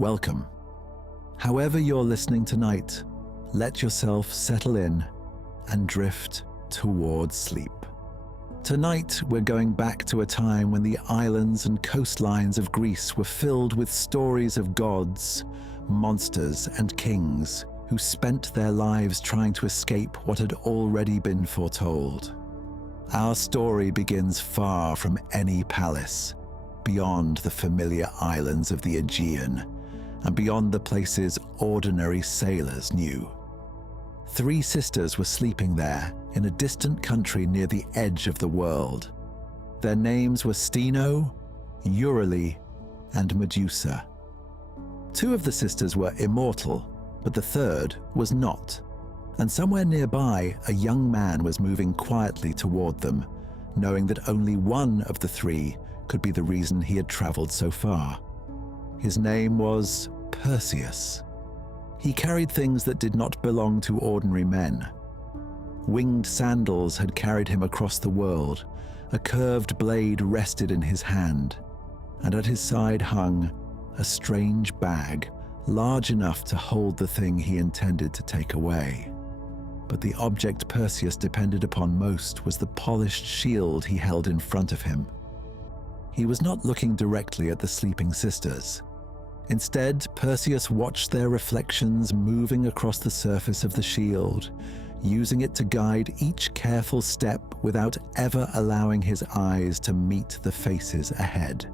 welcome. However you're listening tonight, let yourself settle in and drift towards sleep. Tonight, we're going back to a time when the islands and coastlines of Greece were filled with stories of gods, monsters, and kings who spent their lives trying to escape what had already been foretold. Our story begins far from any palace, beyond the familiar islands of the Aegean, and beyond the places ordinary sailors knew. 3 sisters were sleeping there in a distant country near the edge of the world. Their names were Steno, Euryale, and Medusa. 2 of the sisters were immortal, but the third was not. And somewhere nearby, a young man was moving quietly toward them, knowing that only one of the 3 could be the reason he had traveled so far. His name was Perseus. He carried things that did not belong to ordinary men. Winged sandals had carried him across the world. A curved blade rested in his hand, and at his side hung a strange bag, large enough to hold the thing he intended to take away. But the object Perseus depended upon most was the polished shield he held in front of him. He was not looking directly at the sleeping sisters. Instead, Perseus watched their reflections moving across the surface of the shield, using it to guide each careful step without ever allowing his eyes to meet the faces ahead.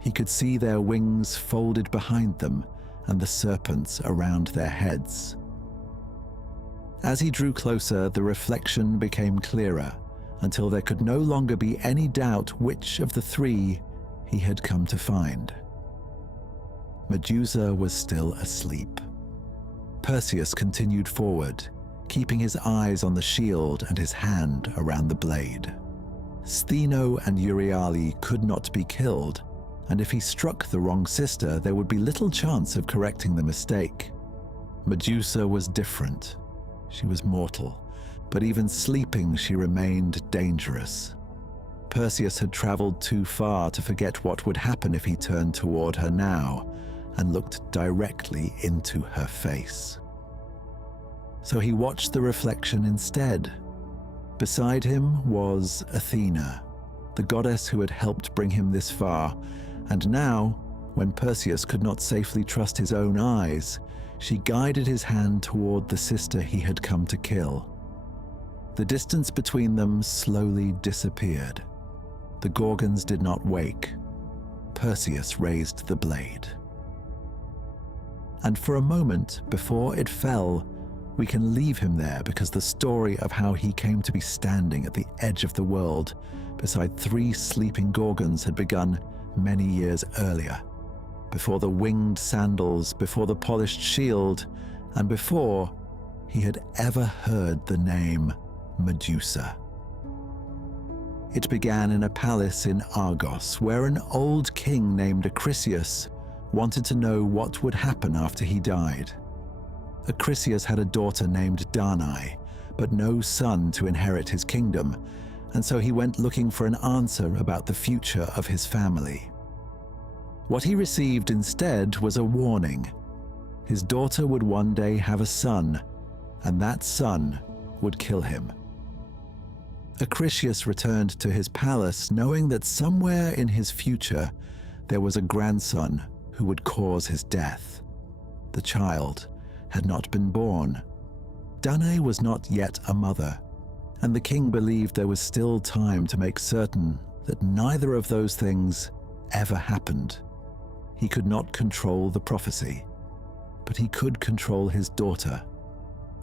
He could see their wings folded behind them and the serpents around their heads. As he drew closer, the reflection became clearer, until there could no longer be any doubt which of the 3 he had come to find. Medusa was still asleep. Perseus continued forward, keeping his eyes on the shield and his hand around the blade. Steno and Euryale could not be killed, and if he struck the wrong sister, there would be little chance of correcting the mistake. Medusa was different. She was mortal, but even sleeping she remained dangerous. Perseus had traveled too far to forget what would happen if he turned toward her now and looked directly into her face. So he watched the reflection instead. Beside him was Athena, the goddess who had helped bring him this far, and now, when Perseus could not safely trust his own eyes, she guided his hand toward the sister he had come to kill. The distance between them slowly disappeared. The Gorgons did not wake. Perseus raised the blade. And for a moment, before it fell, we can leave him there because the story of how he came to be standing at the edge of the world beside 3 sleeping Gorgons had begun many years earlier, before the winged sandals, before the polished shield, and before he had ever heard the name Medusa. It began in a palace in Argos, where an old king named Acrisius wanted to know what would happen after he died. Acrisius had a daughter named Danae, but no son to inherit his kingdom, and so he went looking for an answer about the future of his family. What he received instead was a warning. His daughter would one day have a son, and that son would kill him. Acrisius returned to his palace knowing that somewhere in his future there was a grandson who would cause his death. The child had not been born. Danae was not yet a mother, and the king believed there was still time to make certain that neither of those things ever happened. He could not control the prophecy, but he could control his daughter.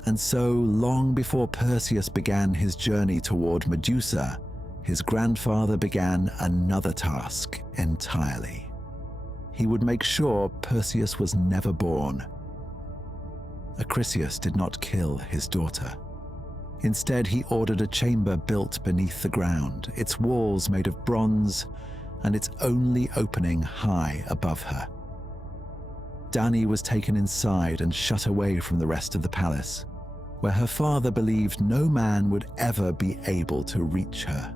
And so, long before Perseus began his journey toward Medusa, his grandfather began another task entirely. He would make sure Perseus was never born. Acrisius did not kill his daughter. Instead, he ordered a chamber built beneath the ground, its walls made of bronze, and its only opening high above her. Danae was taken inside and shut away from the rest of the palace, where her father believed no man would ever be able to reach her.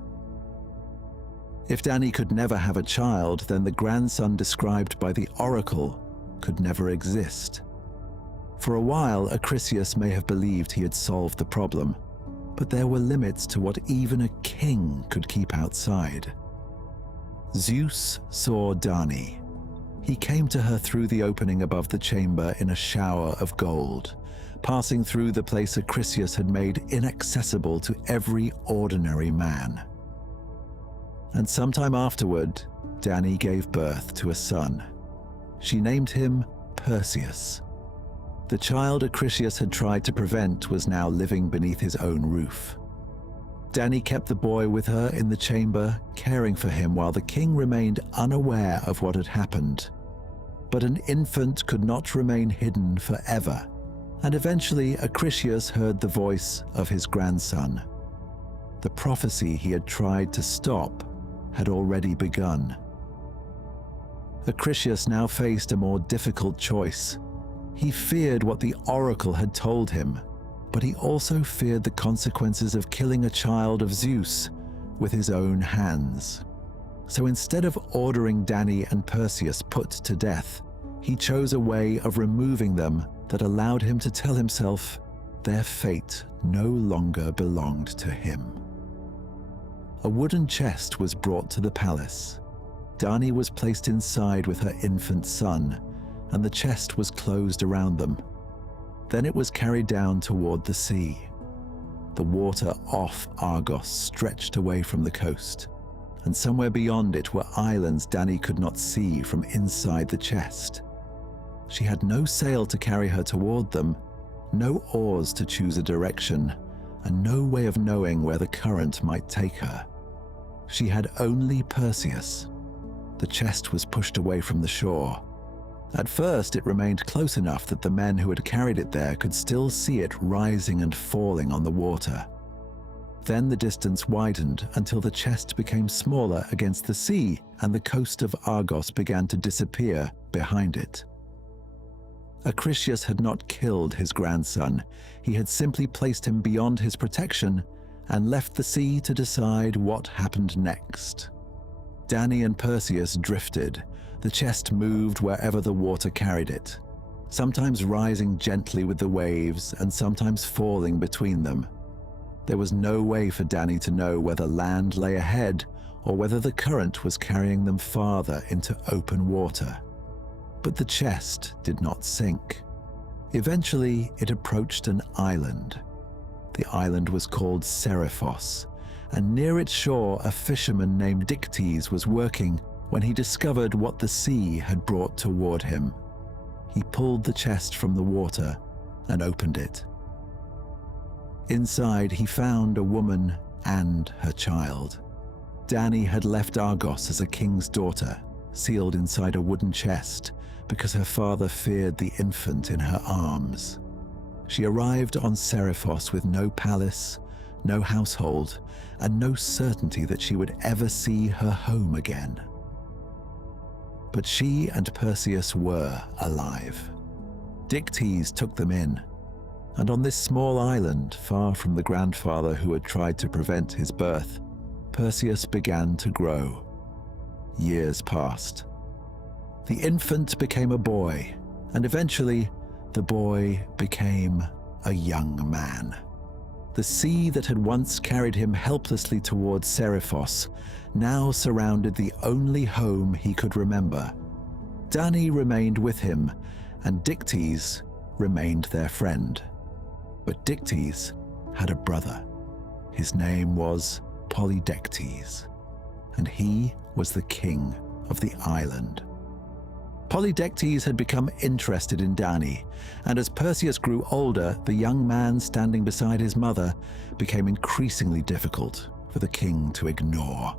If Dani could never have a child, then the grandson described by the oracle could never exist. For a while, Acrisius may have believed he had solved the problem, but there were limits to what even a king could keep outside. Zeus saw Dani. He came to her through the opening above the chamber in a shower of gold, passing through the place Acrisius had made inaccessible to every ordinary man. And sometime afterward, Dani gave birth to a son. She named him Perseus. The child Acrisius had tried to prevent was now living beneath his own roof. Dani kept the boy with her in the chamber, caring for him while the king remained unaware of what had happened. But an infant could not remain hidden forever, and eventually Acrisius heard the voice of his grandson. The prophecy he had tried to stop had already begun. Acrisius now faced a more difficult choice. He feared what the oracle had told him, but he also feared the consequences of killing a child of Zeus with his own hands. So instead of ordering Dani and Perseus put to death, he chose a way of removing them that allowed him to tell himself their fate no longer belonged to him. A wooden chest was brought to the palace. Dani was placed inside with her infant son, and the chest was closed around them. Then it was carried down toward the sea. The water off Argos stretched away from the coast, and somewhere beyond it were islands Dani could not see from inside the chest. She had no sail to carry her toward them, no oars to choose a direction, and no way of knowing where the current might take her. She had only Perseus. The chest was pushed away from the shore. At first, it remained close enough that the men who had carried it there could still see it rising and falling on the water. Then the distance widened until the chest became smaller against the sea, and the coast of Argos began to disappear behind it. Acrisius had not killed his grandson. He had simply placed him beyond his protection and left the sea to decide what happened next. Dani and Perseus drifted. The chest moved wherever the water carried it, sometimes rising gently with the waves and sometimes falling between them. There was no way for Dani to know whether land lay ahead or whether the current was carrying them farther into open water. But the chest did not sink. Eventually, it approached an island. The island was called Seriphos, and near its shore a fisherman named Dictys was working when he discovered what the sea had brought toward him. He pulled the chest from the water and opened it. Inside, he found a woman and her child. Dani had left Argos as a king's daughter, sealed inside a wooden chest, because her father feared the infant in her arms. She arrived on Seriphos with no palace, no household, and no certainty that she would ever see her home again. But she and Perseus were alive. Dictys took them in, and on this small island, far from the grandfather who had tried to prevent his birth, Perseus began to grow. Years passed. The infant became a boy, and eventually, the boy became a young man. The sea that had once carried him helplessly towards Seriphos now surrounded the only home he could remember. Dani remained with him, and Dictys remained their friend. But Dictys had a brother. His name was Polydectes, and he was the king of the island. Polydectes had become interested in Dani, and as Perseus grew older, the young man standing beside his mother became increasingly difficult for the king to ignore.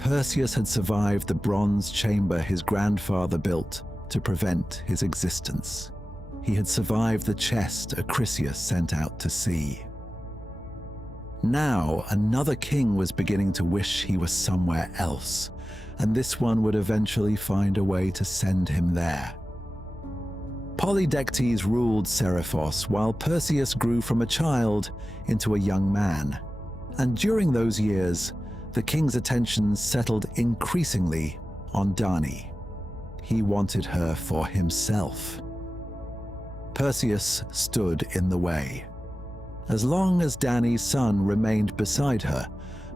Perseus had survived the bronze chamber his grandfather built to prevent his existence. He had survived the chest Acrisius sent out to sea. Now, another king was beginning to wish he was somewhere else, and this one would eventually find a way to send him there. Polydectes ruled Seriphos while Perseus grew from a child into a young man, and during those years, the king's attention settled increasingly on Danae. He wanted her for himself. Perseus stood in the way. As long as Danae's son remained beside her,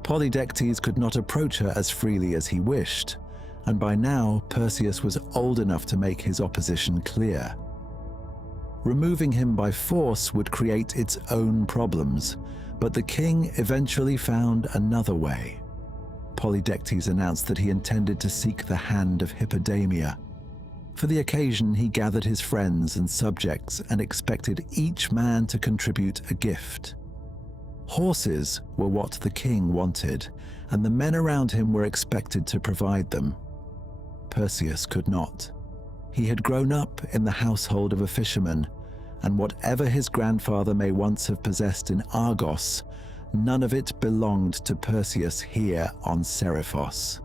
Polydectes could not approach her as freely as he wished, and by now Perseus was old enough to make his opposition clear. Removing him by force would create its own problems, but the king eventually found another way. Polydectes announced that he intended to seek the hand of Hippodamia. For the occasion, he gathered his friends and subjects and expected each man to contribute a gift. Horses were what the king wanted, and the men around him were expected to provide them. Perseus could not. He had grown up in the household of a fisherman, and whatever his grandfather may once have possessed in Argos, none of it belonged to Perseus here on Seriphos.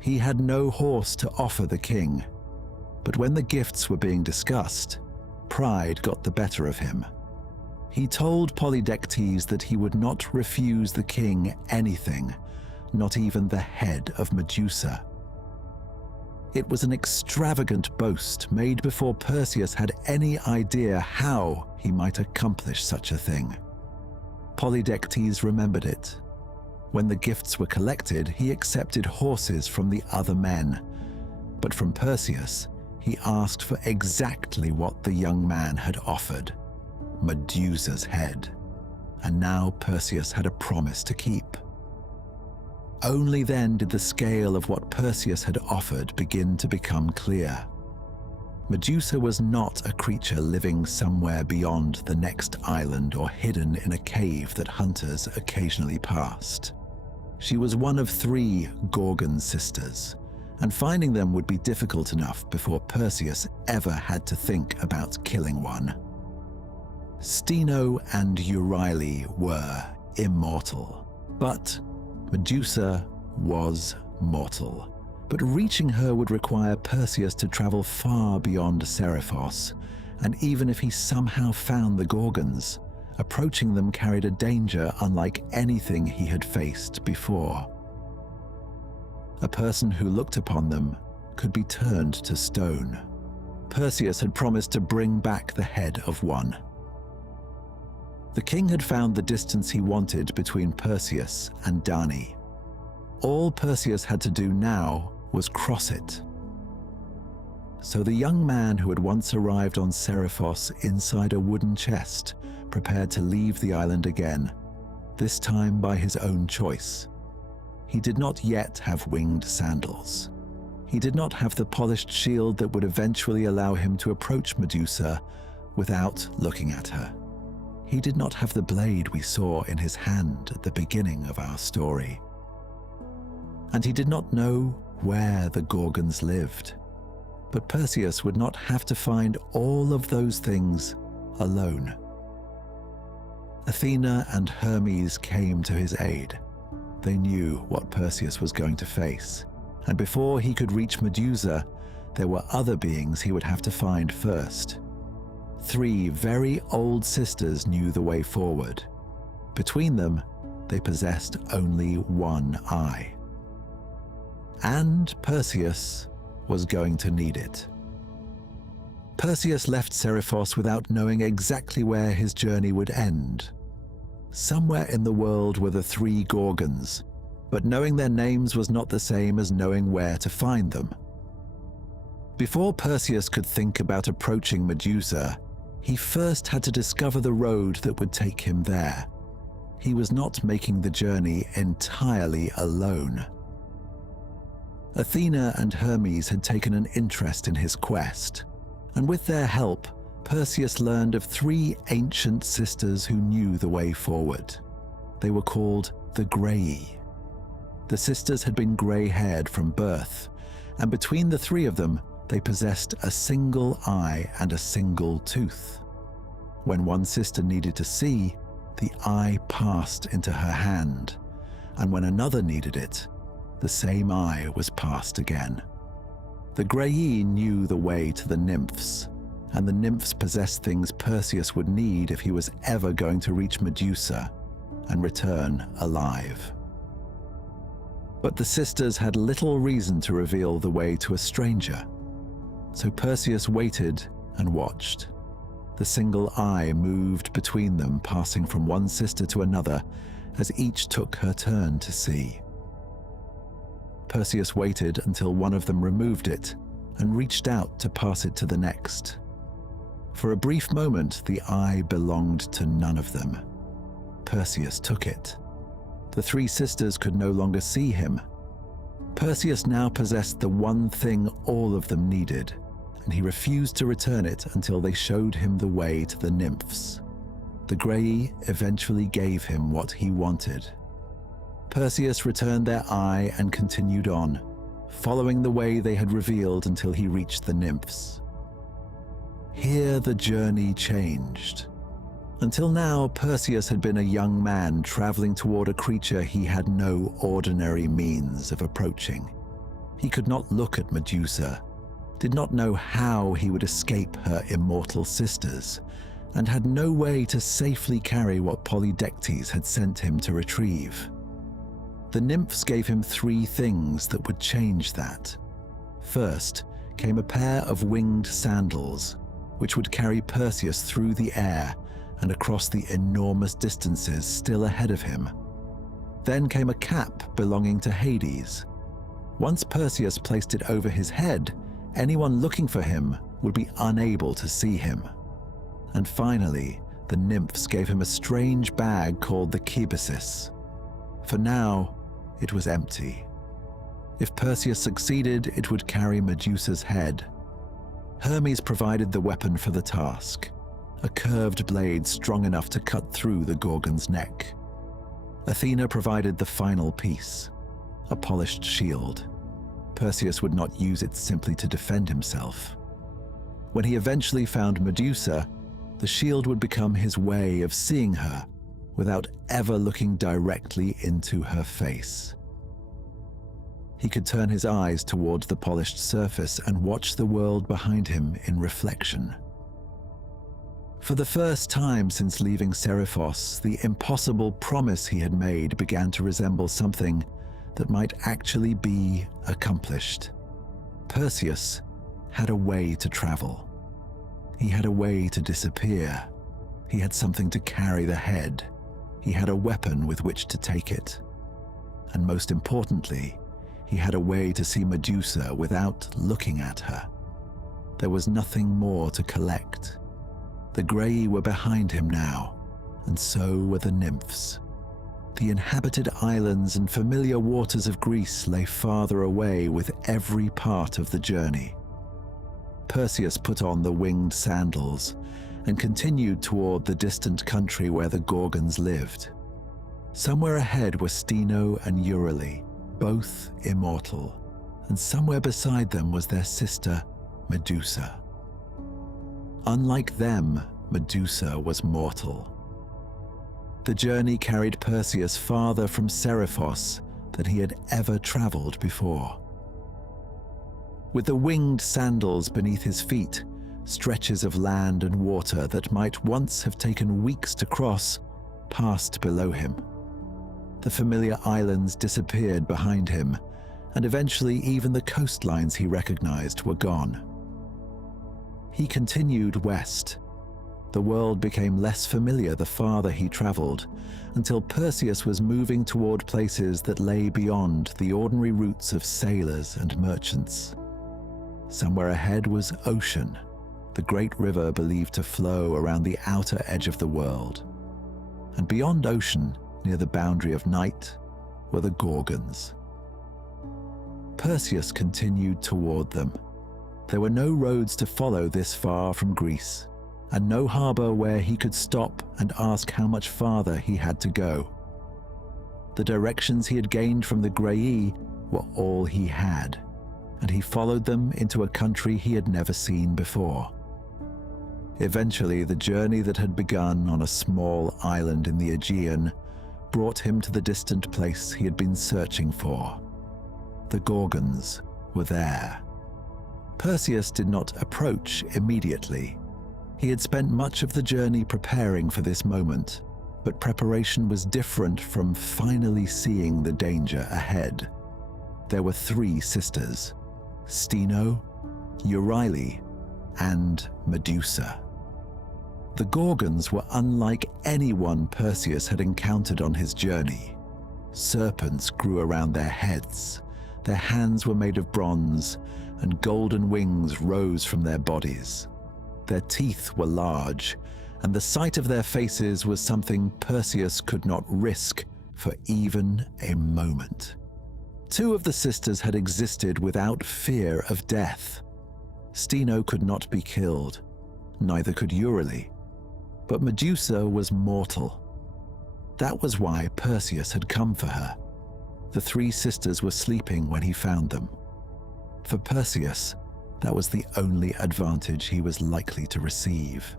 He had no horse to offer the king, but when the gifts were being discussed, pride got the better of him. He told Polydectes that he would not refuse the king anything, not even the head of Medusa. It was an extravagant boast made before Perseus had any idea how he might accomplish such a thing. Polydectes remembered it. When the gifts were collected, he accepted horses from the other men, but from Perseus, he asked for exactly what the young man had offered: Medusa's head. And now Perseus had a promise to keep. Only then did the scale of what Perseus had offered begin to become clear. Medusa was not a creature living somewhere beyond the next island or hidden in a cave that hunters occasionally passed. She was one of 3 Gorgon sisters, and finding them would be difficult enough before Perseus ever had to think about killing one. Steno and Euryale were immortal, but Medusa was mortal. But reaching her would require Perseus to travel far beyond Seriphos, and even if he somehow found the Gorgons, approaching them carried a danger unlike anything he had faced before. A person who looked upon them could be turned to stone. Perseus had promised to bring back the head of one. The king had found the distance he wanted between Perseus and Danae. All Perseus had to do now was cross it. So the young man who had once arrived on Seriphos inside a wooden chest prepared to leave the island again, this time by his own choice. He did not yet have winged sandals. He did not have the polished shield that would eventually allow him to approach Medusa without looking at her. He did not have the blade we saw in his hand at the beginning of our story. And he did not know where the Gorgons lived. But Perseus would not have to find all of those things alone. Athena and Hermes came to his aid. They knew what Perseus was going to face, and before he could reach Medusa, there were other beings he would have to find first. 3 very old sisters knew the way forward. Between them, they possessed only one eye. And Perseus was going to need it. Perseus left Seriphos without knowing exactly where his journey would end. Somewhere in the world were the 3 Gorgons, but knowing their names was not the same as knowing where to find them. Before Perseus could think about approaching Medusa, he first had to discover the road that would take him there. He was not making the journey entirely alone. Athena and Hermes had taken an interest in his quest, and with their help, Perseus learned of 3 ancient sisters who knew the way forward. They were called the Graeae. The sisters had been grey-haired from birth, and between the 3 of them, they possessed a single eye and a single tooth. When one sister needed to see, the eye passed into her hand, and when another needed it, the same eye was passed again. The Graeae knew the way to the nymphs, and the nymphs possessed things Perseus would need if he was ever going to reach Medusa and return alive. But the sisters had little reason to reveal the way to a stranger. So Perseus waited and watched. The single eye moved between them, passing from one sister to another as each took her turn to see. Perseus waited until one of them removed it and reached out to pass it to the next. For a brief moment, the eye belonged to none of them. Perseus took it. The three sisters could no longer see him. Perseus now possessed the one thing all of them needed, and he refused to return it until they showed him the way to the nymphs. The Graeae eventually gave him what he wanted. Perseus returned their eye and continued on, following the way they had revealed until he reached the nymphs. Here the journey changed. Until now, Perseus had been a young man traveling toward a creature he had no ordinary means of approaching. He could not look at Medusa, did not know how he would escape her immortal sisters, and had no way to safely carry what Polydectes had sent him to retrieve. The nymphs gave him three things that would change that. First came a pair of winged sandals, which would carry Perseus through the air and across the enormous distances still ahead of him. Then came a cap belonging to Hades. Once Perseus placed it over his head, anyone looking for him would be unable to see him. And finally, the nymphs gave him a strange bag called the kibisis. For now, it was empty. If Perseus succeeded, it would carry Medusa's head. Hermes provided the weapon for the task, a curved blade strong enough to cut through the Gorgon's neck. Athena provided the final piece, a polished shield. Perseus would not use it simply to defend himself. When he eventually found Medusa, the shield would become his way of seeing her without ever looking directly into her face. He could turn his eyes towards the polished surface and watch the world behind him in reflection. For the first time since leaving Seriphos, the impossible promise he had made began to resemble something that might actually be accomplished. Perseus had a way to travel. He had a way to disappear. He had something to carry the head. He had a weapon with which to take it. And most importantly, he had a way to see Medusa without looking at her. There was nothing more to collect. The Graeae were behind him now, and so were the nymphs. The inhabited islands and familiar waters of Greece lay farther away with every part of the journey. Perseus put on the winged sandals and continued toward the distant country where the Gorgons lived. Somewhere ahead were Steno and Euryale, both immortal, and somewhere beside them was their sister, Medusa. Unlike them, Medusa was mortal. The journey carried Perseus farther from Seriphos than he had ever traveled before. With the winged sandals beneath his feet, stretches of land and water that might once have taken weeks to cross passed below him. The familiar islands disappeared behind him, and eventually even the coastlines he recognized were gone. He continued west. The world became less familiar the farther he traveled, until Perseus was moving toward places that lay beyond the ordinary routes of sailors and merchants. Somewhere ahead was Ocean, the great river believed to flow around the outer edge of the world. And beyond Ocean, near the boundary of night, were the Gorgons. Perseus continued toward them. There were no roads to follow this far from Greece, and no harbor where he could stop and ask how much farther he had to go. The directions he had gained from the Graeae were all he had, and he followed them into a country he had never seen before. Eventually, the journey that had begun on a small island in the Aegean brought him to the distant place he had been searching for. The Gorgons were there. Perseus did not approach immediately. He had spent much of the journey preparing for this moment, but preparation was different from finally seeing the danger ahead. there were three sisters: Steno, Euryale, and Medusa. The Gorgons were unlike anyone Perseus had encountered on his journey. Serpents grew around their heads, their hands were made of bronze, and golden wings rose from their bodies. Their teeth were large, and the sight of their faces was something Perseus could not risk for even a moment. Two of the sisters had existed without fear of death. Steno could not be killed, neither could Euryale, but Medusa was mortal. That was why Perseus had come for her. The three sisters were sleeping when he found them. For Perseus, that was the only advantage he was likely to receive.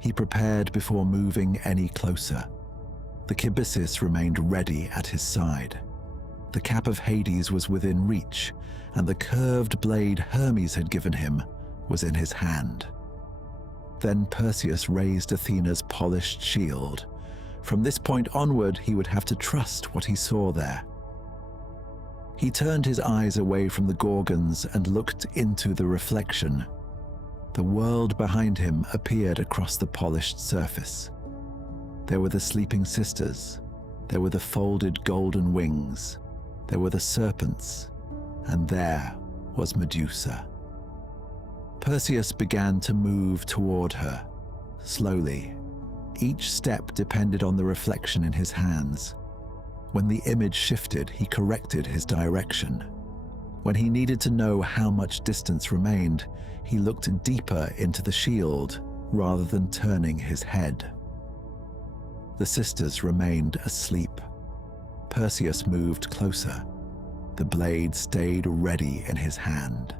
He prepared before moving any closer. The kibyssus remained ready at his side. The cap of Hades was within reach, and the curved blade Hermes had given him was in his hand. Then Perseus raised Athena's polished shield. From this point onward, he would have to trust what he saw there. He turned his eyes away from the Gorgons and looked into the reflection. The world behind him appeared across the polished surface. There were the sleeping sisters, there were the folded golden wings, there were the serpents, and there was Medusa. Perseus began to move toward her, slowly. Each step depended on the reflection in his hands. When the image shifted, he corrected his direction. When he needed to know how much distance remained, he looked deeper into the shield rather than turning his head. The sisters remained asleep. Perseus moved closer. The blade stayed ready in his hand.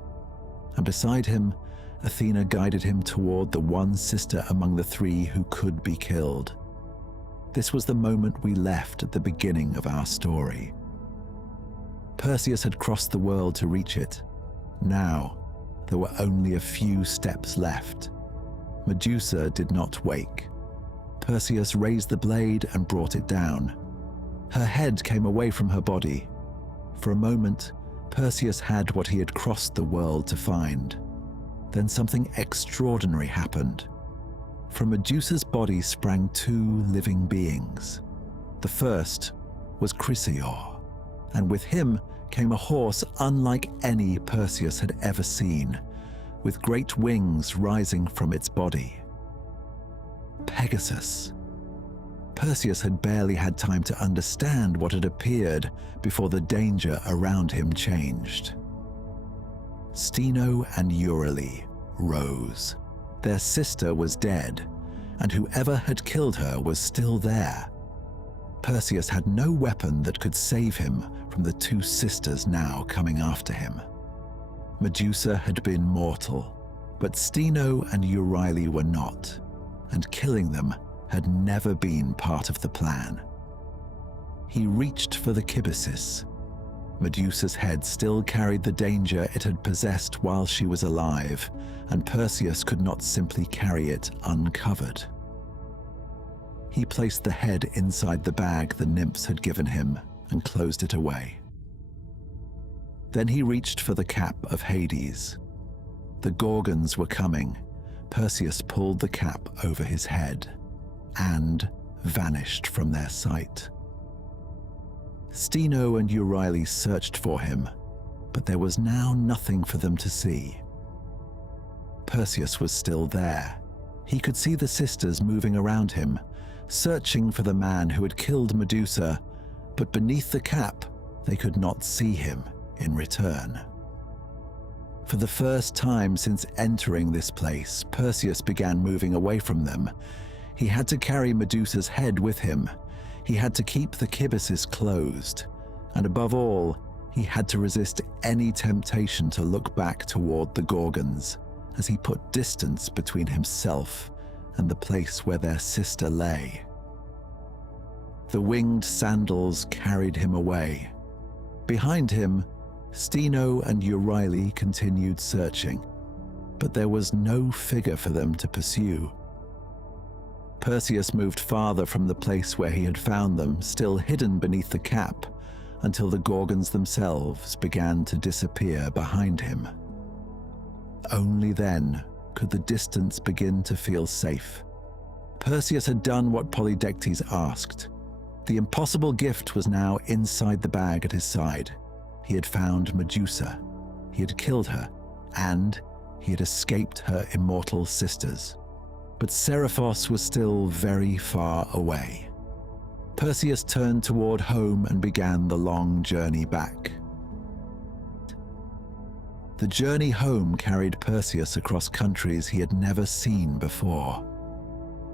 And beside him, Athena guided him toward the one sister among the three who could be killed. This was the moment we left at the beginning of our story. Perseus had crossed the world to reach it. Now, there were only a few steps left. Medusa did not wake. Perseus raised the blade and brought it down. Her head came away from her body. For a moment, Perseus had what he had crossed the world to find. Then something extraordinary happened. From Medusa's body sprang two living beings. The first was Graeae, and with him came a horse unlike any Perseus had ever seen, with great wings rising from its body. Pegasus. Perseus had barely had time to understand what had appeared before the danger around him changed. Steno and Euryale rose. Their sister was dead, and whoever had killed her was still there. Perseus had no weapon that could save him from the two sisters now coming after him. Medusa had been mortal, but Steno and Euryale were not, and killing them had never been part of the plan. He reached for the kibyssus. Medusa's head still carried the danger it had possessed while she was alive, and Perseus could not simply carry it uncovered. He placed the head inside the bag the nymphs had given him and closed it away. Then he reached for the cap of Hades. The Gorgons were coming. Perseus pulled the cap over his head and vanished from their sight. Steno and Euryale searched for him, but there was now nothing for them to see. Perseus was still there. He could see the sisters moving around him, searching for the man who had killed Medusa, but beneath the cap, they could not see him in return. For the first time since entering this place, Perseus began moving away from them. He had to carry Medusa's head with him. He had to keep the kibyssus closed, and above all, he had to resist any temptation to look back toward the Gorgons, as he put distance between himself and the place where their sister lay. The winged sandals carried him away. Behind him, Steno and Euryale continued searching, but there was no figure for them to pursue. Perseus moved farther from the place where he had found them, still hidden beneath the cap, until the Gorgons themselves began to disappear behind him. Only then could the distance begin to feel safe. Perseus had done what Polydectes asked. The impossible gift was now inside the bag at his side. He had found Medusa. He had killed her, and he had escaped her immortal sisters. But Seriphos was still very far away. Perseus turned toward home and began the long journey back. The journey home carried Perseus across countries he had never seen before.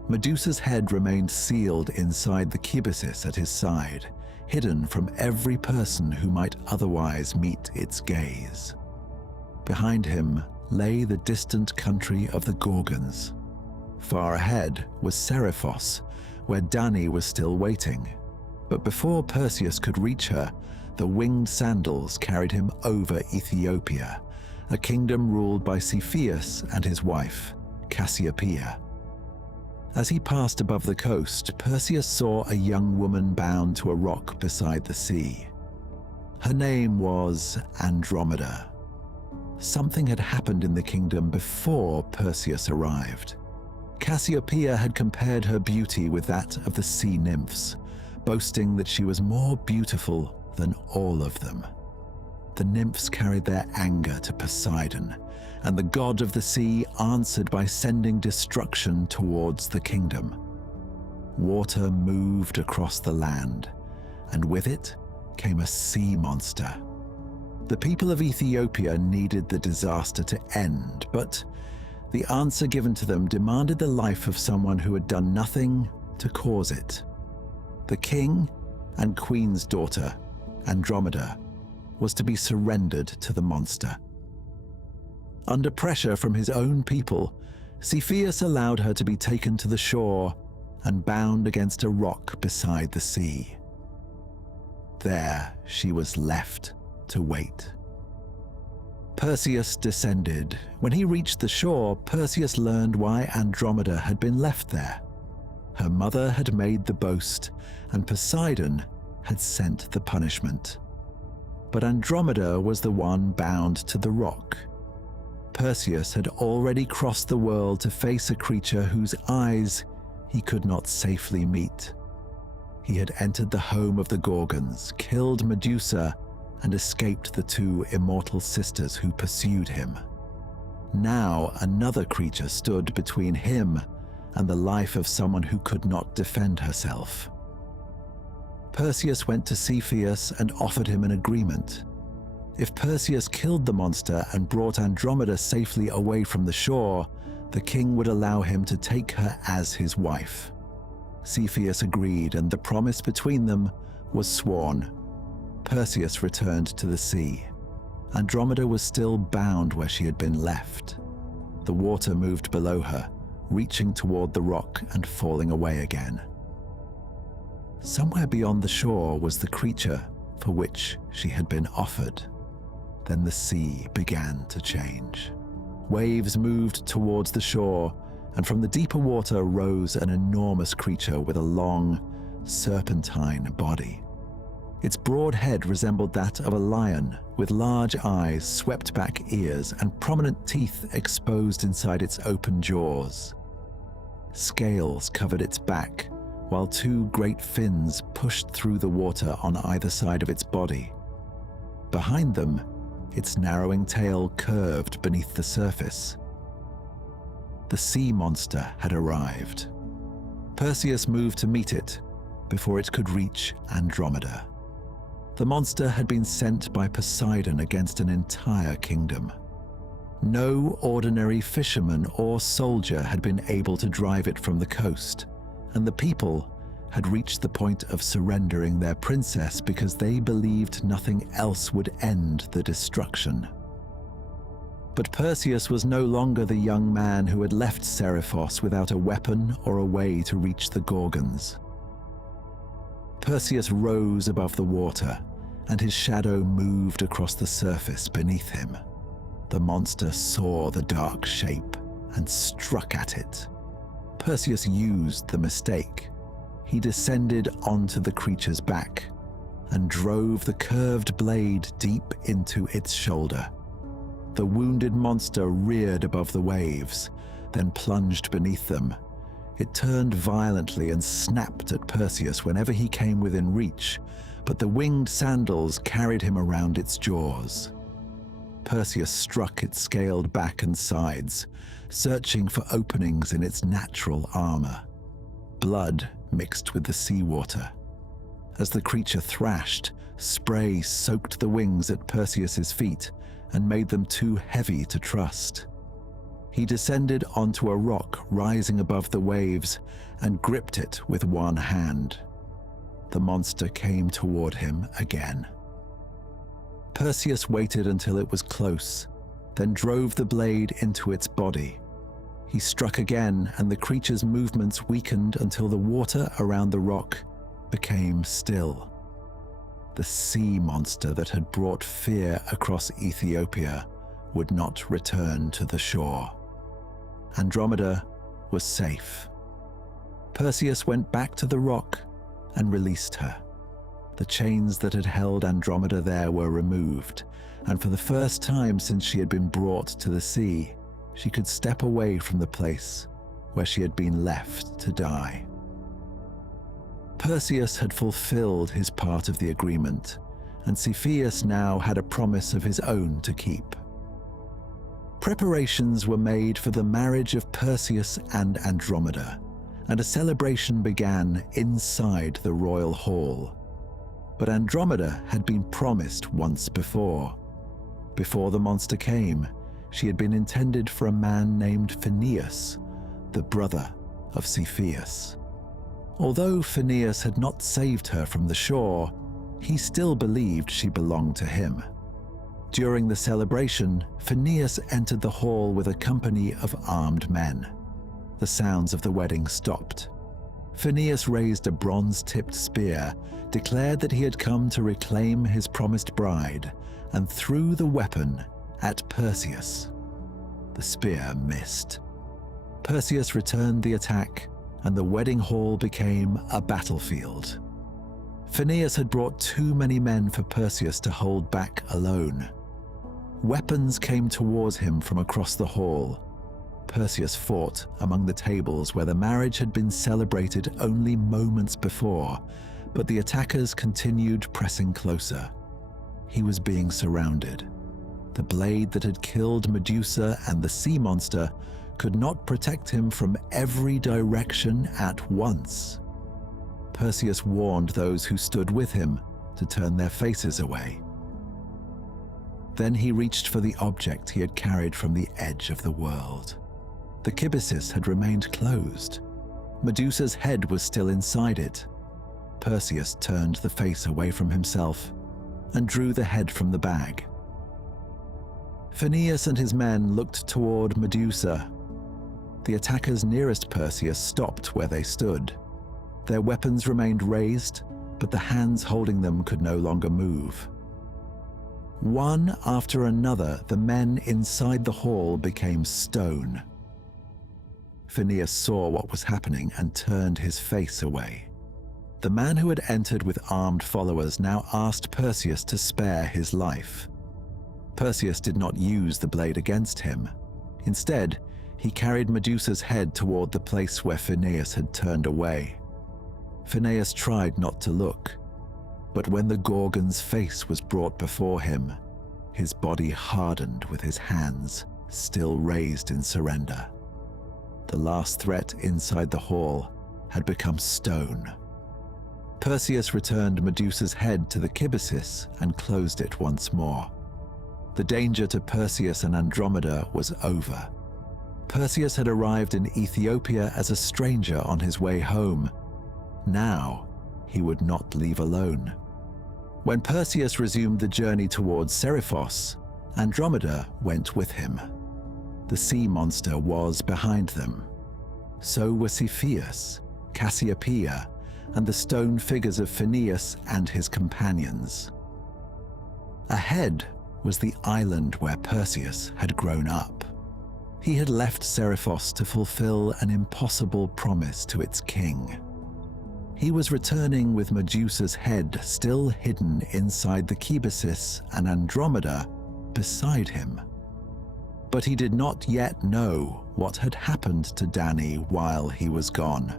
Medusa's head remained sealed inside the cubicis at his side, hidden from every person who might otherwise meet its gaze. Behind him lay the distant country of the Gorgons. Far ahead was Seriphos, where Danae was still waiting. But before Perseus could reach her, the winged sandals carried him over Ethiopia, a kingdom ruled by Cepheus and his wife, Cassiopeia. As he passed above the coast, Perseus saw a young woman bound to a rock beside the sea. Her name was Andromeda. Something had happened in the kingdom before Perseus arrived. Cassiopeia had compared her beauty with that of the sea nymphs, boasting that she was more beautiful than all of them. The nymphs carried their anger to Poseidon, and the god of the sea answered by sending destruction towards the kingdom. Water moved across the land, and with it came a sea monster. The people of Ethiopia needed the disaster to end, but the answer given to them demanded the life of someone who had done nothing to cause it. The king and queen's daughter, Andromeda, was to be surrendered to the monster. Under pressure from his own people, Cepheus allowed her to be taken to the shore and bound against a rock beside the sea. There she was left to wait. Perseus descended. When he reached the shore, Perseus learned why Andromeda had been left there. Her mother had made the boast, and Poseidon had sent the punishment. But Andromeda was the one bound to the rock. Perseus had already crossed the world to face a creature whose eyes he could not safely meet. He had entered the home of the Gorgons, killed Medusa, and escaped the two immortal sisters who pursued him. Now another creature stood between him and the life of someone who could not defend herself. Perseus went to Cepheus and offered him an agreement. If Perseus killed the monster and brought Andromeda safely away from the shore, the king would allow him to take her as his wife. Cepheus agreed, and the promise between them was sworn. Perseus returned to the sea. Andromeda was still bound where she had been left. The water moved below her, reaching toward the rock and falling away again. Somewhere beyond the shore was the creature for which she had been offered. Then the sea began to change. Waves moved towards the shore, and from the deeper water rose an enormous creature with a long, serpentine body. Its broad head resembled that of a lion, with large eyes, swept-back ears, and prominent teeth exposed inside its open jaws. Scales covered its back, while two great fins pushed through the water on either side of its body. Behind them, its narrowing tail curved beneath the surface. The sea monster had arrived. Perseus moved to meet it before it could reach Andromeda. The monster had been sent by Poseidon against an entire kingdom. No ordinary fisherman or soldier had been able to drive it from the coast, and the people had reached the point of surrendering their princess because they believed nothing else would end the destruction. But Perseus was no longer the young man who had left Seriphos without a weapon or a way to reach the Gorgons. Perseus rose above the water, and his shadow moved across the surface beneath him. The monster saw the dark shape and struck at it. Perseus used the mistake. He descended onto the creature's back. and drove the curved blade deep into its shoulder. The wounded monster reared above the waves, then plunged beneath them. It turned violently and snapped at Perseus whenever he came within reach, but the winged sandals carried him around its jaws. Perseus struck its scaled back and sides, searching for openings in its natural armor. Blood mixed with the seawater. As the creature thrashed, spray soaked the wings at Perseus's feet and made them too heavy to trust. He descended onto a rock rising above the waves and gripped it with one hand. The monster came toward him again. Perseus waited until it was close, then drove the blade into its body. He struck again, and the creature's movements weakened until the water around the rock became still. The sea monster that had brought fear across Ethiopia would not return to the shore. Andromeda was safe. Perseus went back to the rock and released her. The chains that had held Andromeda there were removed, and for the first time since she had been brought to the sea, she could step away from the place where she had been left to die. Perseus had fulfilled his part of the agreement, and Cepheus now had a promise of his own to keep. Preparations were made for the marriage of Perseus and Andromeda, and a celebration began inside the royal hall. But Andromeda had been promised once before. Before the monster came, she had been intended for a man named Phineus, the brother of Cepheus. Although Phineus had not saved her from the shore, he still believed she belonged to him. During the celebration, Phineus entered the hall with a company of armed men. The sounds of the wedding stopped. Phineus raised a bronze-tipped spear, declared that he had come to reclaim his promised bride, and threw the weapon at Perseus. The spear missed. Perseus returned the attack, and the wedding hall became a battlefield. Phineus had brought too many men for Perseus to hold back alone. Weapons came towards him from across the hall. Perseus fought among the tables where the marriage had been celebrated only moments before, but the attackers continued pressing closer. He was being surrounded. The blade that had killed Medusa and the sea monster could not protect him from every direction at once. Perseus warned those who stood with him to turn their faces away. Then he reached for the object he had carried from the edge of the world. The kibisis had remained closed. Medusa's head was still inside it. Perseus turned the face away from himself and drew the head from the bag. Phineus and his men looked toward Medusa. The attackers nearest Perseus stopped where they stood. Their weapons remained raised, but the hands holding them could no longer move. One after another, the men inside the hall became stone. Phineus saw what was happening and turned his face away. The man who had entered with armed followers now asked Perseus to spare his life. Perseus did not use the blade against him. Instead, he carried Medusa's head toward the place where Phineus had turned away. Phineus tried not to look, but when the Gorgon's face was brought before him, his body hardened with his hands still raised in surrender. The last threat inside the hall had become stone. Perseus returned Medusa's head to the kibisis and closed it once more. The danger to Perseus and Andromeda was over. Perseus had arrived in Ethiopia as a stranger on his way home. Now, he would not leave alone. When Perseus resumed the journey towards Seriphos, Andromeda went with him. The sea monster was behind them. So were Cepheus, Cassiopeia, and the stone figures of Phineus and his companions. Ahead was the island where Perseus had grown up. He had left Seriphos to fulfill an impossible promise to its king. He was returning with Medusa's head still hidden inside the Perseus and Andromeda beside him. But he did not yet know what had happened to Danae while he was gone.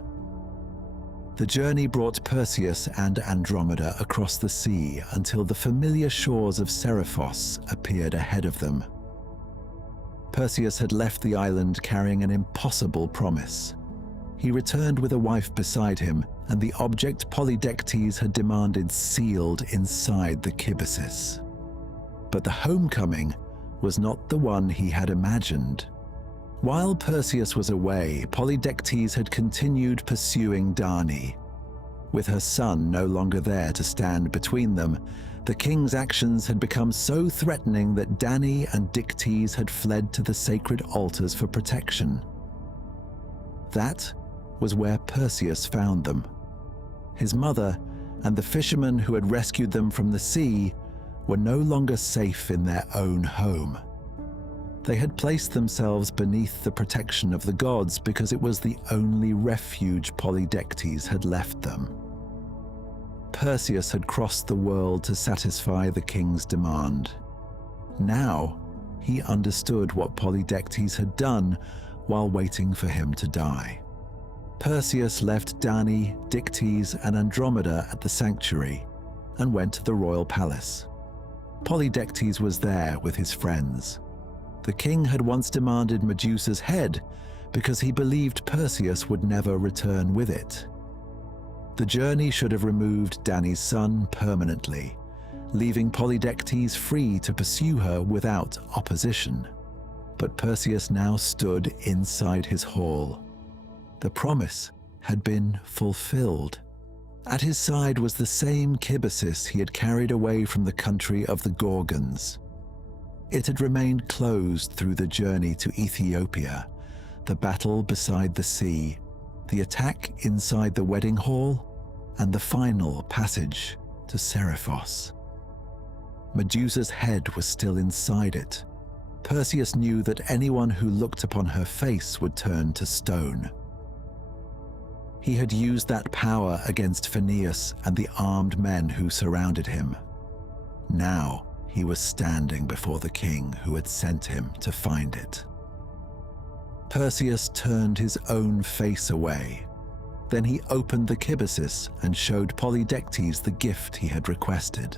The journey brought Perseus and Andromeda across the sea until the familiar shores of Seriphos appeared ahead of them. Perseus had left the island carrying an impossible promise. He returned with a wife beside him, and the object Polydectes had demanded sealed inside the Perseus. But the homecoming was not the one he had imagined. While Perseus was away, Polydectes had continued pursuing Danae. With her son no longer there to stand between them, the king's actions had become so threatening that Danae and Dictys had fled to the sacred altars for protection. That was where Perseus found them. His mother and the fishermen who had rescued them from the sea were no longer safe in their own home. They had placed themselves beneath the protection of the gods because it was the only refuge Polydectes had left them. Perseus had crossed the world to satisfy the king's demand. Now, he understood what Polydectes had done while waiting for him to die. Perseus left Danae, Dictys, and Andromeda at the sanctuary and went to the royal palace. Polydectes was there with his friends. The king had once demanded Medusa's head because he believed Perseus would never return with it. The journey should have removed Danae's son permanently, leaving Polydectes free to pursue her without opposition. But Perseus now stood inside his hall. The promise had been fulfilled. At his side was the same Perseus he had carried away from the country of the Gorgons. It had remained closed through the journey to Ethiopia, the battle beside the sea, the attack inside the wedding hall, and the final passage to Seriphos. Medusa's head was still inside it. Perseus knew that anyone who looked upon her face would turn to stone. He had used that power against Phineus and the armed men who surrounded him. Now he was standing before the king who had sent him to find it. Perseus turned his own face away. Then he opened the Perseus and showed Polydectes the gift he had requested.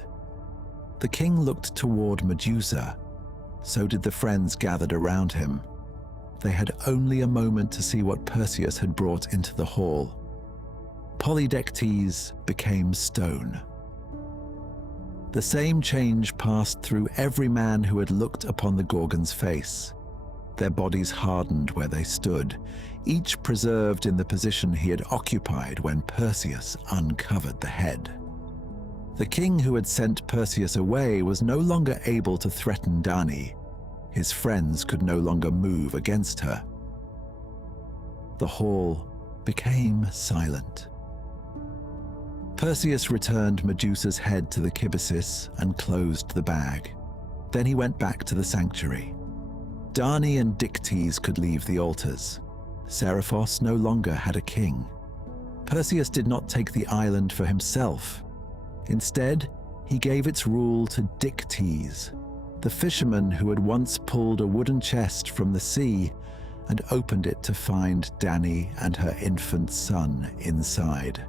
The king looked toward Medusa. So did the friends gathered around him. They had only a moment to see what Perseus had brought into the hall. Polydectes became stone. The same change passed through every man who had looked upon the Gorgon's face. Their bodies hardened where they stood, each preserved in the position he had occupied when Perseus uncovered the head. The king who had sent Perseus away was no longer able to threaten Danae. His friends could no longer move against her. The hall became silent. Perseus returned Medusa's head to the Perseus and closed the bag. Then he went back to the sanctuary. Danae and Dictys could leave the altars. Seriphos no longer had a king. Perseus did not take the island for himself. Instead, he gave its rule to Dictys, the fisherman who had once pulled a wooden chest from the sea and opened it to find Danae and her infant son inside.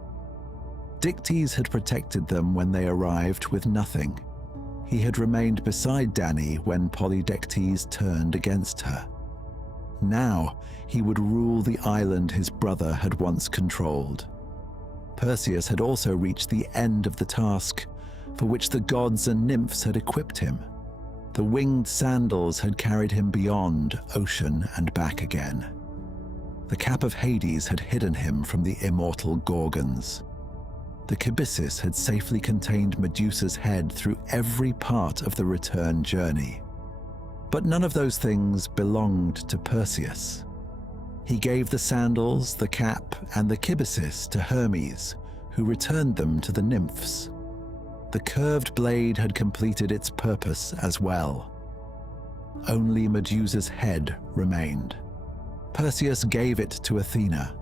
Dictys had protected them when they arrived with nothing. He had remained beside Danae when Polydectes turned against her. Now he would rule the island his brother had once controlled. Perseus had also reached the end of the task for which the gods and nymphs had equipped him. The winged sandals had carried him beyond ocean and back again. The cap of Hades had hidden him from the immortal Gorgons. The Perseus had safely contained Medusa's head through every part of the return journey. But none of those things belonged to Perseus. He gave the sandals, the cap, and the Perseus to Hermes, who returned them to the nymphs. The curved blade had completed its purpose as well. Only Medusa's head remained. Perseus gave it to Athena.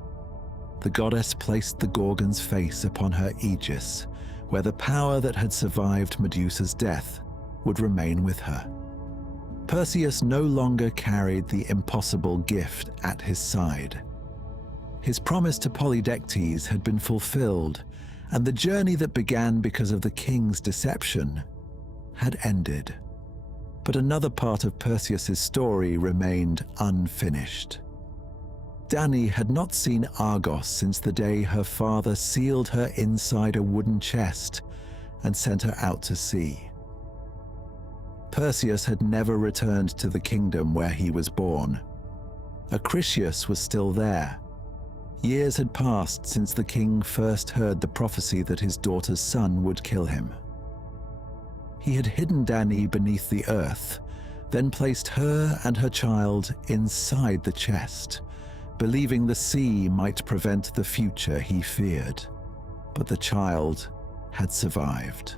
the goddess placed the Gorgon's face upon her aegis, where the power that had survived Medusa's death would remain with her. Perseus no longer carried the impossible gift at his side. His promise to Polydectes had been fulfilled, and the journey that began because of the king's deception had ended. But another part of Perseus's story remained unfinished. Danae had not seen Argos since the day her father sealed her inside a wooden chest and sent her out to sea. Perseus had never returned to the kingdom where he was born. Acrisius was still there. Years had passed since the king first heard the prophecy that his daughter's son would kill him. He had hidden Danae beneath the earth, then placed her and her child inside the chest, believing the sea might prevent the future he feared. But the child had survived.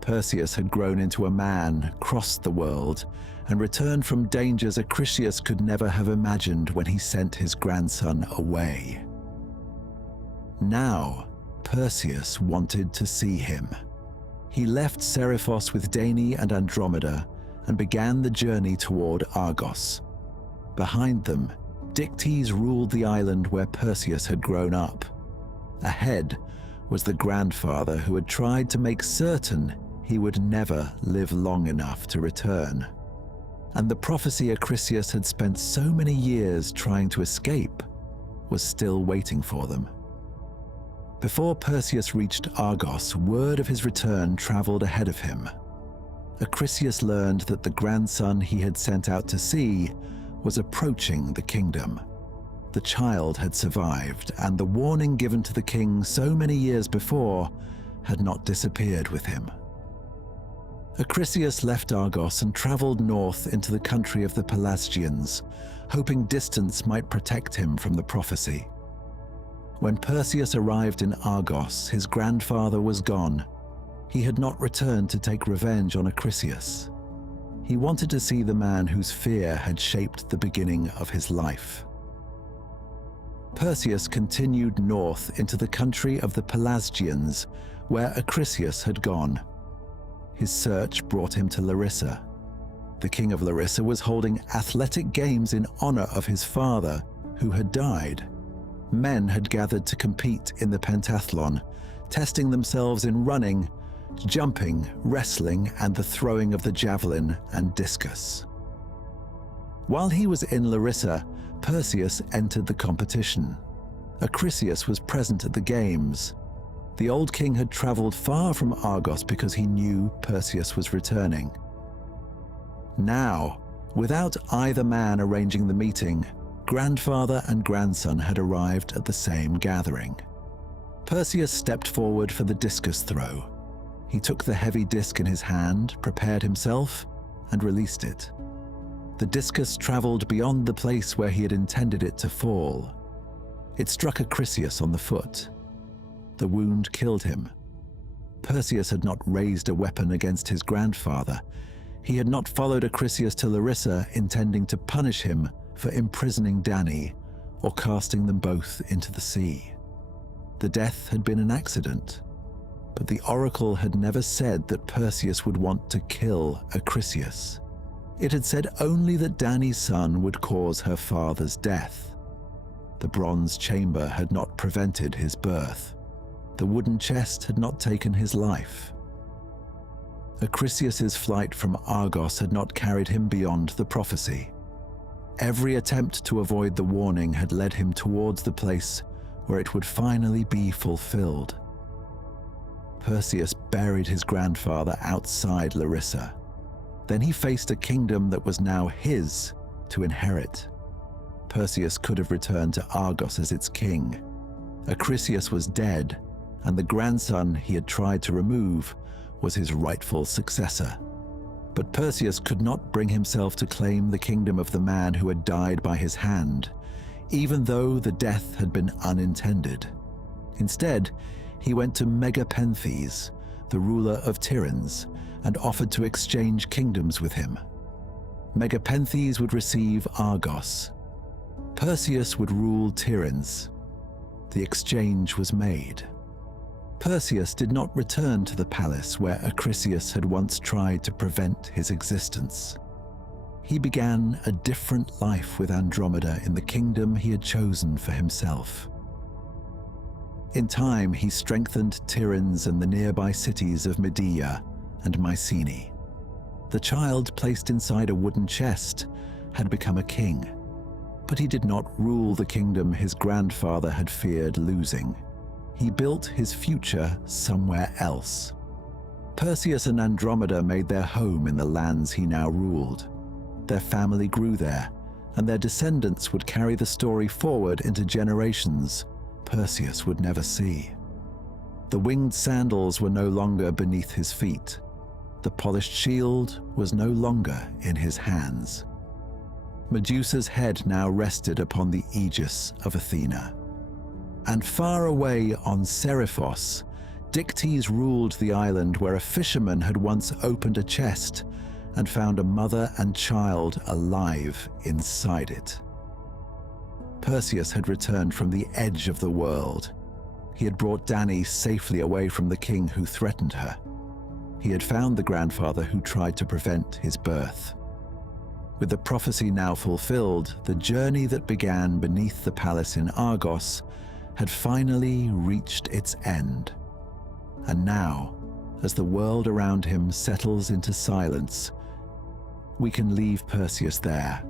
Perseus had grown into a man, crossed the world, and returned from dangers Acrisius could never have imagined when he sent his grandson away. Now, Perseus wanted to see him. He left Seriphos with Danae and Andromeda and began the journey toward Argos. Behind them, Dictys ruled the island where Perseus had grown up. Ahead was the grandfather who had tried to make certain he would never live long enough to return. And the prophecy Acrisius had spent so many years trying to escape was still waiting for them. Before Perseus reached Argos, word of his return traveled ahead of him. Acrisius learned that the grandson he had sent out to sea was approaching the kingdom. The child had survived, and the warning given to the king so many years before had not disappeared with him. Acrisius left Argos and traveled north into the country of the Pelasgians, hoping distance might protect him from the prophecy. When Perseus arrived in Argos, his grandfather was gone. He had not returned to take revenge on Acrisius. He wanted to see the man whose fear had shaped the beginning of his life. Perseus continued north into the country of the Pelasgians, where Acrisius had gone. His search brought him to Larissa. The king of Larissa was holding athletic games in honor of his father, who had died. Men had gathered to compete in the pentathlon, testing themselves in running, jumping, wrestling, and the throwing of the javelin and discus. While he was in Larissa, Perseus entered the competition. Acrisius was present at the games. The old king had traveled far from Argos because he knew Perseus was returning. Now, without either man arranging the meeting, grandfather and grandson had arrived at the same gathering. Perseus stepped forward for the discus throw. He took the heavy disc in his hand, prepared himself, and released it. The discus traveled beyond the place where he had intended it to fall. It struck Acrisius on the foot. The wound killed him. Perseus had not raised a weapon against his grandfather. He had not followed Acrisius to Larissa intending to punish him for imprisoning Danae or casting them both into the sea. The death had been an accident, but the oracle had never said that Perseus would want to kill Acrisius. It had said only that Danae's son would cause her father's death. The bronze chamber had not prevented his birth. The wooden chest had not taken his life. Acrisius's flight from Argos had not carried him beyond the prophecy. Every attempt to avoid the warning had led him towards the place where it would finally be fulfilled. Perseus buried his grandfather outside Larissa. Then he faced a kingdom that was now his to inherit. Perseus could have returned to Argos as its king. Acrisius was dead, and the grandson he had tried to remove was his rightful successor. But Perseus could not bring himself to claim the kingdom of the man who had died by his hand, even though the death had been unintended. Instead, he went to Megapenthes, the ruler of Tiryns, and offered to exchange kingdoms with him. Megapenthes would receive Argos. Perseus would rule Tiryns. The exchange was made. Perseus did not return to the palace where Acrisius had once tried to prevent his existence. He began a different life with Andromeda in the kingdom he had chosen for himself. In time, he strengthened Tiryns and the nearby cities of Medea and Mycenae. The child placed inside a wooden chest had become a king, but he did not rule the kingdom his grandfather had feared losing. He built his future somewhere else. Perseus and Andromeda made their home in the lands he now ruled. Their family grew there, and their descendants would carry the story forward into generations Perseus would never see. The winged sandals were no longer beneath his feet. The polished shield was no longer in his hands. Medusa's head now rested upon the aegis of Athena. And far away on Seriphos, Dictys ruled the island where a fisherman had once opened a chest and found a mother and child alive inside it. Perseus had returned from the edge of the world. He had brought Danae safely away from the king who threatened her. He had found the grandfather who tried to prevent his birth. With the prophecy now fulfilled, the journey that began beneath the palace in Argos had finally reached its end. And now, as the world around him settles into silence, we can leave Perseus there,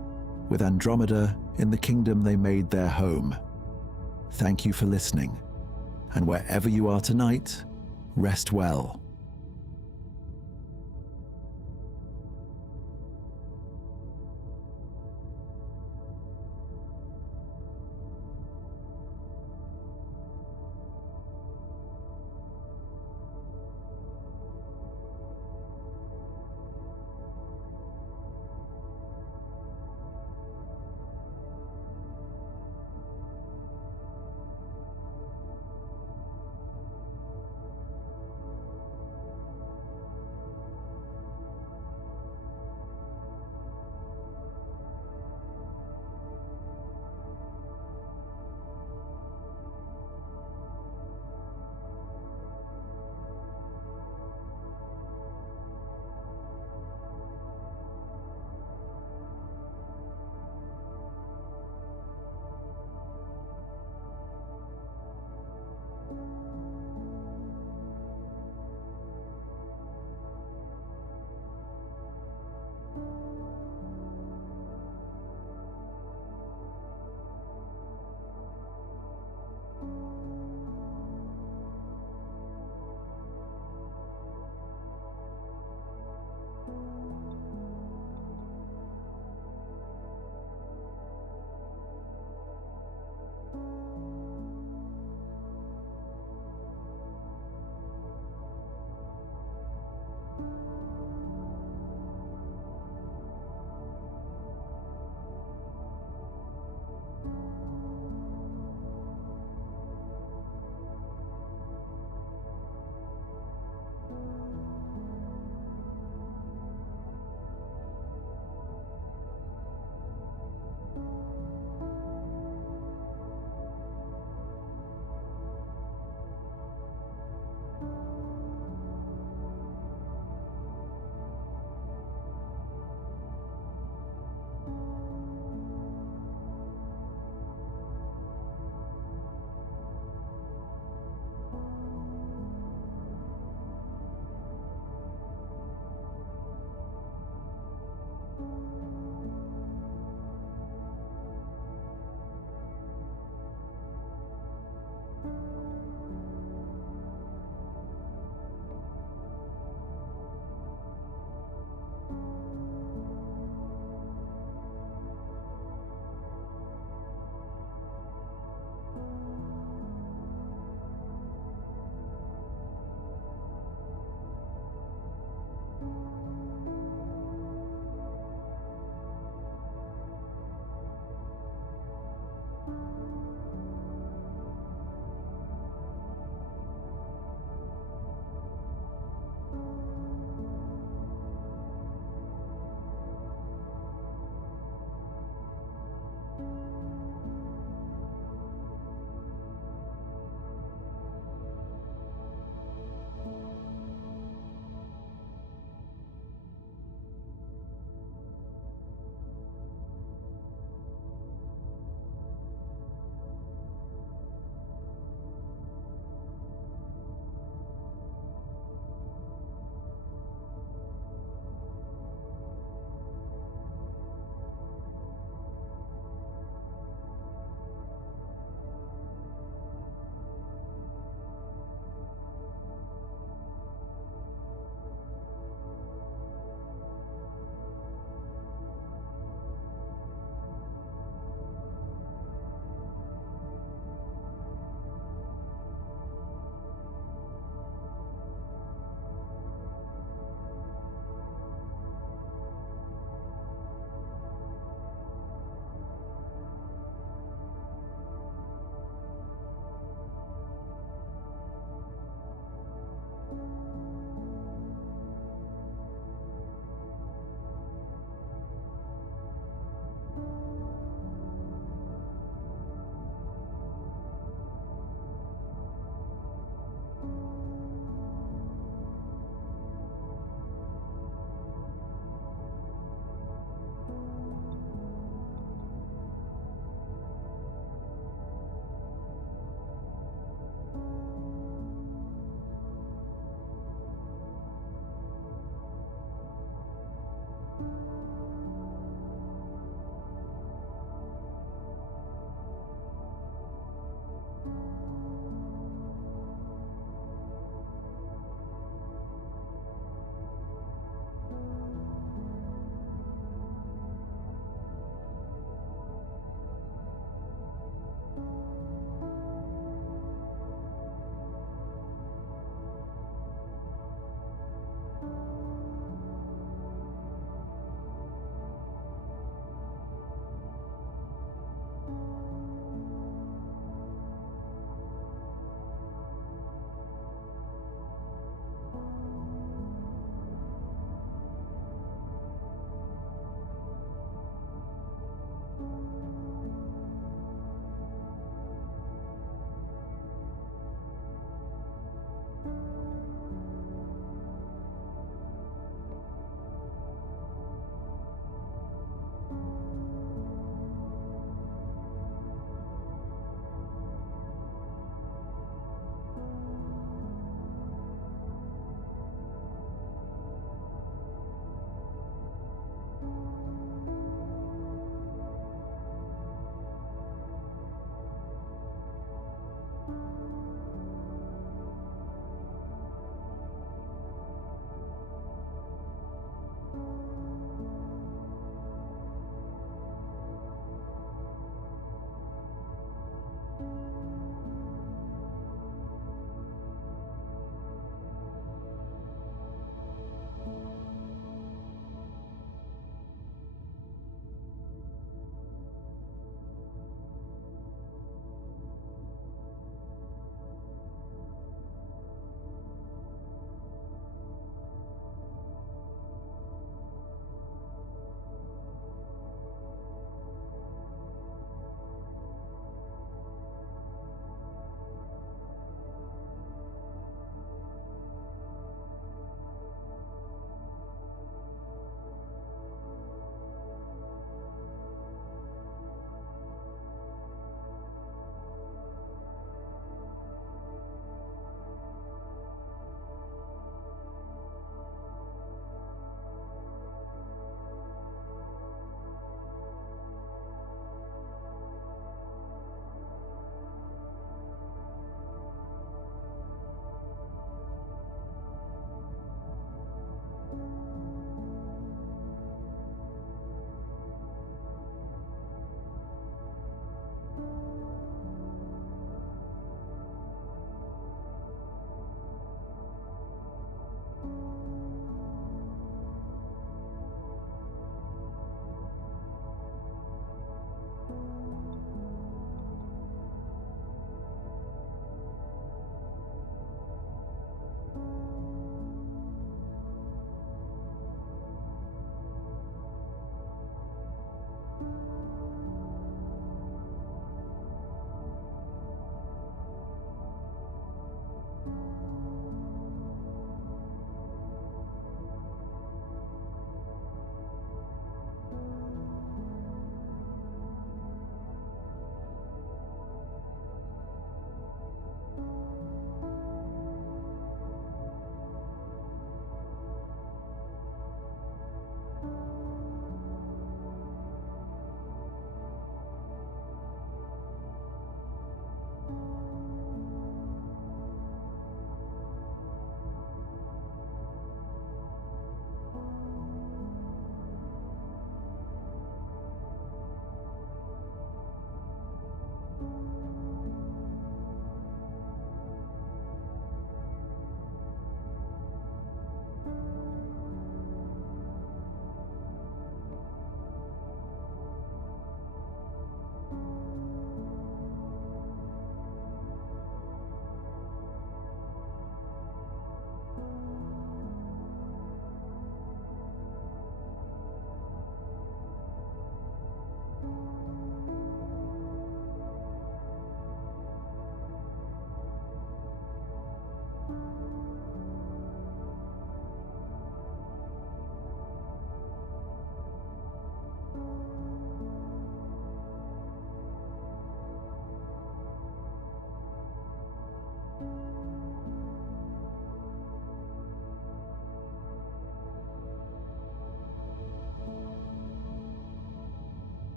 with Andromeda in the kingdom they made their home. Thank you for listening, and wherever you are tonight, rest well.